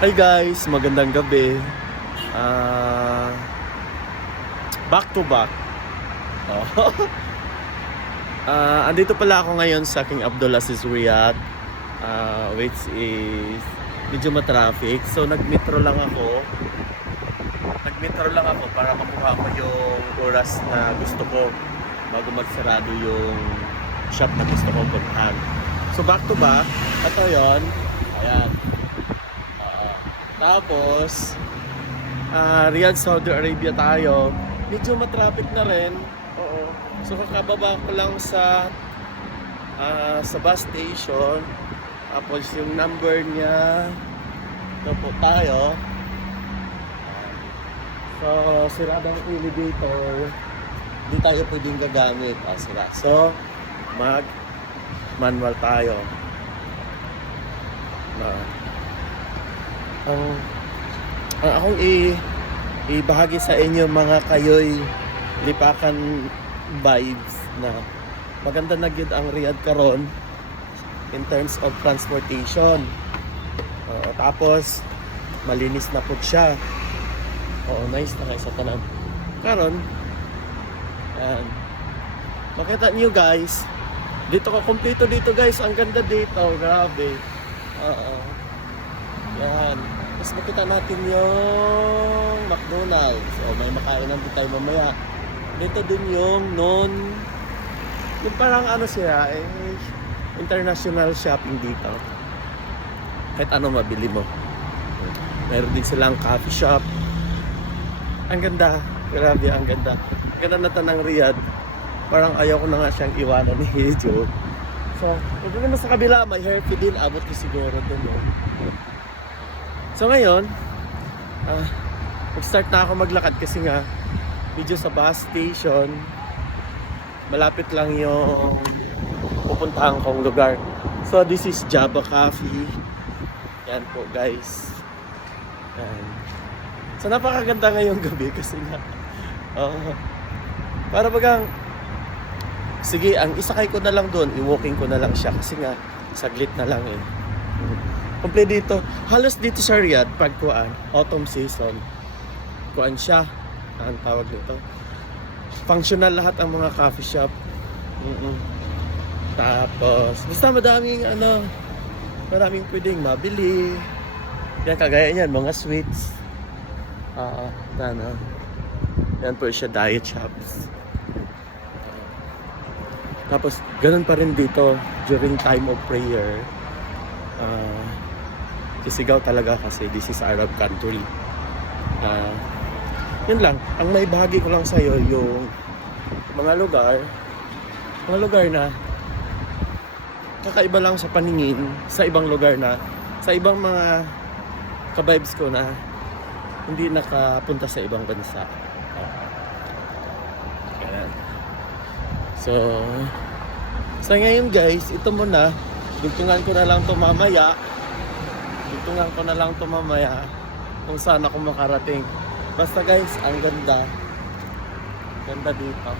Hi guys, magandang gabi. Back to back. Oh. Andito pala ako ngayon sa King Abdulaziz Riyadh, which is medyo matraffic. So nagmetro lang ako. Para makuha ko yung oras na gusto ko bago magsarado yung shop na gusto ko puntahan. So back to back. Ito yun. Ayan. Tapos Riyadh, Saudi Arabia tayo. Medyo matraffic na rin. Oo. So kakababa ko lang sa bus station. Tapos yung number niya, ito po tayo. So sirada ang elevator. Hindi tayo pwedeng gagamit. Sira. So mag manual tayo. Ang akong ibahagi sa inyo mga kayo'y lipakan vibes na maganda na gyud ang Riyadh karon in terms of transportation. Tapos malinis na po siya. Nice na kayo sa tanan. Karon makita niyo guys, dito ko kumpleto dito guys, ang ganda dito, grabe. Yan. Tapos makita natin yung McDonald's. May makainan din tayo mamaya. Dito din yung yung parang ano siya, international shopping dito. Kahit ano mabili mo. Meron din silang coffee shop. Ang ganda. Grabe, ang ganda. Ang ganda na tanang Riyadh. Parang ayaw ko na nga siyang iwanan ni Joe. So, ito naman sa kabila, may hairpin din. Abot ko siguro din. So ngayon, mag-start na ako maglakad kasi nga medyo sa bus station malapit lang yung pupuntahan kong lugar. So this is Java Coffee. Yan po guys. Yan. So napakaganda ngayong gabi kasi nga para bagang sige, ang isakay ko na lang doon, i-walking ko na lang siya kasi nga saglit na lang complete dito. Halos dito sa Riyadh, pag autumn season, siya. Ang tawag nito. Functional lahat ang mga coffee shop. Tapos, basta maraming pwedeng mabili. Yan, kagaya niyan, mga sweets. Yan po siya, diet shops. Tapos, ganun pa rin dito during time of prayer. Sisigaw talaga kasi this is Arab country. Yun lang. Ang may bahagi ko lang sa'yo yung mga lugar na kakaiba lang sa paningin sa ibang lugar na sa ibang mga ka-vibes ko na hindi nakapunta sa ibang bansa. So ngayon guys, ito muna. Dugtungan ko na lang to mamaya kung saan ako makarating. Basta guys, ang ganda dito.